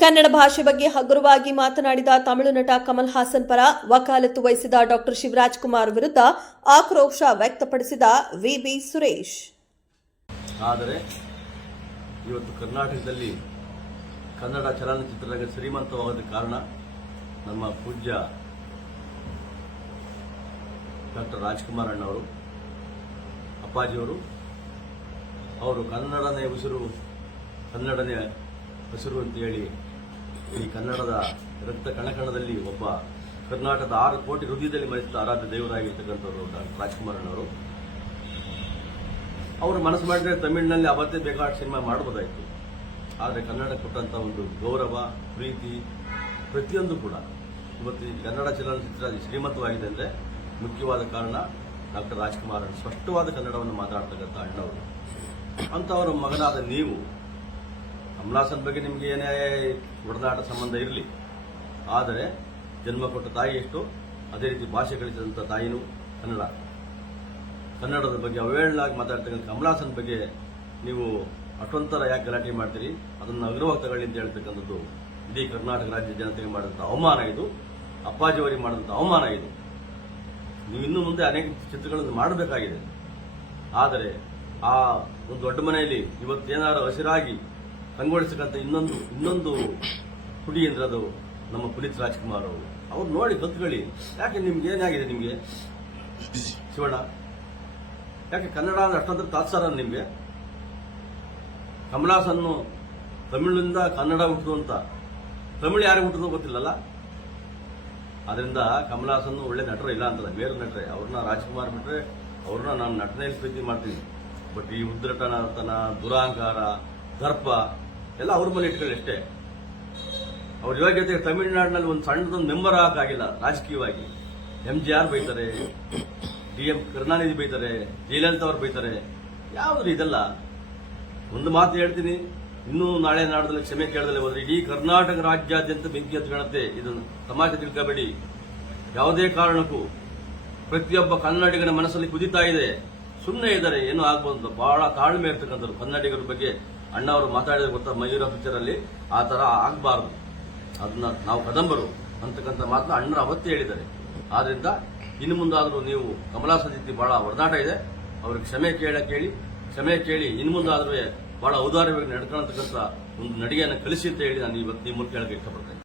ಕನ್ನಡ ಭಾಷೆ ಬಗ್ಗೆ ಹಗುರವಾಗಿ ಮಾತನಾಡಿದ ತಮಿಳು ನಟ ಕಮಲ್ ಹಾಸನ್ ಪರ ವಕಾಲತ್ತು ವಹಿಸಿದ ಡಾಕ್ಟರ್ ಶಿವರಾಜ್ ಕುಮಾರ್ ವಿರುದ್ಧ ಆಕ್ರೋಶ ವ್ಯಕ್ತಪಡಿಸಿದ ವಿಬಿ ಸುರೇಶ್. ಆದರೆ ಇವತ್ತು ಕರ್ನಾಟಕದಲ್ಲಿ ಕನ್ನಡ ಚಲನಚಿತ್ರರಂಗ ಶ್ರೀಮಂತವಾದ ಕಾರಣ ನಮ್ಮ ಪೂಜ್ಯ ಡಾಕ್ಟರ್ ರಾಜ್ಕುಮಾರ್ ಅಣ್ಣವರು ಅಪ್ಪಾಜಿಯವರು. ಅವರು ಕನ್ನಡನೇ ಉಸಿರು, ಕನ್ನಡನೇ ಹಸಿರು ಅಂತ ಹೇಳಿ ಈ ಕನ್ನಡದ ರಕ್ತ ಕಣಕಣದಲ್ಲಿ ಒಬ್ಬ ಕರ್ನಾಟಕದ ಆರು ಕೋಟಿ ಹೃದಯದಲ್ಲಿ ಮರೆತ ಆರಾಧ್ಯ ದೇವರಾಗಿರ್ತಕ್ಕಂಥವ್ರು ಡಾಕ್ಟರ್ ರಾಜ್ಕುಮಾರನ್ ಅವರು. ಅವರು ಮನಸ್ಸು ಮಾಡಿದ್ರೆ ತಮಿಳಿನಲ್ಲಿ ಅವತ್ತೇ ಬೇಕಾದ ಸಿನಿಮಾ ಮಾಡಬಹುದಾಯಿತು ಆದರೆ ಕನ್ನಡ ಕೊಟ್ಟಂತ ಒಂದು ಗೌರವ, ಪ್ರೀತಿ ಪ್ರತಿಯೊಂದು ಕೂಡ. ಇವತ್ತು ಈ ಕನ್ನಡ ಚಲನಚಿತ್ರ ಶ್ರೀಮಂತವಾಗಿದೆ ಅಂದರೆ ಮುಖ್ಯವಾದ ಕಾರಣ ಡಾಕ್ಟರ್ ರಾಜ್ಕುಮಾರ್ ಅವರು ಸ್ಪಷ್ಟವಾದ ಕನ್ನಡವನ್ನು ಮಾತಾಡ್ತಕ್ಕಂಥ ಅಣ್ಣವರು. ಅಂತವರ ಮಗನಾದ ನೀವು ಕಮಲಾಸನ್ ಬಗ್ಗೆ ನಿಮಗೆ ಏನೇ ಹೊಡೆದಾಟ ಸಂಬಂಧ ಇರಲಿ, ಆದರೆ ಜನ್ಮ ಕೊಟ್ಟ ತಾಯಿ ಎಷ್ಟು? ಅದೇ ರೀತಿ ಭಾಷೆ ಕಲಿಸಿದಂಥ ತಾಯಿನೂ ಕನ್ನಡ. ಕನ್ನಡದ ಬಗ್ಗೆ ಅವೇಳನಾಗಿ ಮಾತಾಡ್ತಕ್ಕಂಥ ಕಮಲಾಸನ್ ಬಗ್ಗೆ ನೀವು ಅಷ್ಟೊಂಥರ ಯಾಕೆ ಗಲಾಟೆ ಮಾಡ್ತೀರಿ? ಅದನ್ನು ಅಗ್ರವಾಗಿ ತಗೊಳ್ಳಿ ಅಂತ ಹೇಳ್ತಕ್ಕಂಥದ್ದು ಇಡೀ ಕರ್ನಾಟಕ ರಾಜ್ಯ ಜನತೆಗೆ ಮಾಡಿದಂಥ ಅವಮಾನ ಇದು. ಅಪ್ಪಾಜಿಯವರಿಗೆ ಮಾಡಿದಂಥ ಅವಮಾನ ಇದು. ನೀವು ಇನ್ನು ಮುಂದೆ ಅನೇಕ ಚಿತ್ರಗಳನ್ನು ಮಾಡಬೇಕಾಗಿದೆ. ಆದರೆ ಆ ಒಂದು ದೊಡ್ಡ ಮನೆಯಲ್ಲಿ ಇವತ್ತೇನಾದ್ರೂ ಹಸಿರಾಗಿ ಕಂಗೊಳಿಸಕ್ಕಂಥ ಇನ್ನೊಂದು ಇನ್ನೊಂದು ಹುಡಿ ಅಂದ್ರೆ ಅದು ನಮ್ಮ ಪುನೀತ್ ರಾಜ್ಕುಮಾರ್ ಅವರು. ಅವ್ರು ನೋಡಿ ಗೊತ್ತುಗಳಿ ಯಾಕೆ ನಿಮ್ಗೆ ಏನಾಗಿದೆ ನಿಮಗೆ? ಶಿವಣ್ಣ, ಯಾಕೆ ಕನ್ನಡ ಅಂದ್ರೆ ಅಷ್ಟೊಂದು ತಾತ್ಸಾರ ನಿಮಗೆ? ಕಮಲಾಸನ್ನು ತಮಿಳಿಂದ ಕನ್ನಡ ಹುಟ್ಟಿದು ಅಂತ. ತಮಿಳು ಯಾರು ಹುಟ್ಟಿದ್ರು ಗೊತ್ತಿಲ್ಲಲ್ಲ? ಅದರಿಂದ ಕಮಲಾಸನ್ನು ಒಳ್ಳೆ ನಟರು ಇಲ್ಲ ಅಂತಲ್ಲ, ಬೇರೆ ನಟರೆ. ಅವ್ರನ್ನ ರಾಜ್ಕುಮಾರ್ ಬಿಟ್ರೆ ಅವ್ರನ್ನ ನಾನು ನಟನೆಯಲ್ಲಿ ಪ್ರೀತಿ ಮಾಡ್ತೀನಿ. ಬಟ್ ಈ ಉದ್ರಟನತನ, ದುರಾಂಕಾರ, ದರ್ಪ ಎಲ್ಲ ಅವ್ರ ಮೇಲೆ ಇಟ್ಕೊಳ್ಳಿ ಅಷ್ಟೇ. ಅವ್ರ ಇವಾಗ ಜೊತೆಗೆ ತಮಿಳುನಾಡಿನಲ್ಲಿ ಒಂದು ಸಣ್ಣದೊಂದು ಮೆಂಬರ್ ಹಾಕಾಗಿಲ್ಲ ರಾಜಕೀಯವಾಗಿ. ಎಂ ಜಿ ಆರ್ ಬೈತಾರೆ ಡಿ ಎಂ ಕರುಣಾನಿಧಿ ಬೈತಾರೆ, ಜಯಲಲಿತಾ ಅವ್ರು ಬೈತಾರೆ. ಯಾವ್ದು ಇದೆಲ್ಲ? ಒಂದು ಮಾತು ಹೇಳ್ತೀನಿ, ಇನ್ನೂ ನಾಳೆ ನಾಡದಲ್ಲಿ ಕ್ಷಮೆ ಕೇಳದಲ್ಲೇ ಹೋದ್ರೆ ಇಡೀ ಕರ್ನಾಟಕ ರಾಜ್ಯಾದ್ಯಂತ ಬೆಂಕಿ ಹತ್ಕೊಳ್ಳುತ್ತೆ ಇದನ್ನು ಸಮಾಜ ತಿಳ್ಕೋಬೇಡಿ. ಯಾವುದೇ ಕಾರಣಕ್ಕೂ ಪ್ರತಿಯೊಬ್ಬ ಕನ್ನಡಿಗನ ಮನಸ್ಸಲ್ಲಿ ಕುದಿತಾ ಇದೆ. ಸುಮ್ಮನೆ ಇದ್ದಾರೆ, ಏನೂ ಆಗ್ಬೋದು ಅಂತ. ಬಹಳ ತಾಳ್ಮೆ ಇರ್ತಕ್ಕಂಥದ್ದು ಕನ್ನಡಿಗರ ಬಗ್ಗೆ. ಅಣ್ಣ ಅವರು ಮಾತಾಡಿದ್ರೆ ಗೊತ್ತಾ, ಮಯೂರ ಪಿಕ್ಚರ್ ಅಲ್ಲಿ ಆ ತರ ಆಗಬಾರದು. ಅದನ್ನ ನಾವು ಕದಂಬರು ಅಂತಕ್ಕಂಥ ಮಾತನ್ನ ಅಣ್ಣರ ಅವತ್ತೇ ಹೇಳಿದ್ದಾರೆ. ಆದ್ರಿಂದ ಇನ್ನು ಮುಂದಾದರೂ ನೀವು ಕಮಲಾ ಸದಿತಿ ಬಹಳ ಒಡನಾಟ ಇದೆ. ಅವ್ರಿಗೆ ಕ್ಷಮೆ ಕೇಳ ಕೇಳಿ, ಕ್ಷಮೆ ಕೇಳಿ ಇನ್ನು ಮುಂದಾದ್ರೂ ಬಹಳ ಔದಾರ್ಯವಾಗಿ ನಡ್ಕೊಳ್ಳತಕ್ಕಂಥ ಒಂದು ನಡಿಗೆಯನ್ನು ಕಲಿಸಿ ಅಂತ ಹೇಳಿ ನಾನು ಇವತ್ತು ನಿಮ್ಮ ಮೂಲಕ ಇಷ್ಟಪಡ್ತೇನೆ.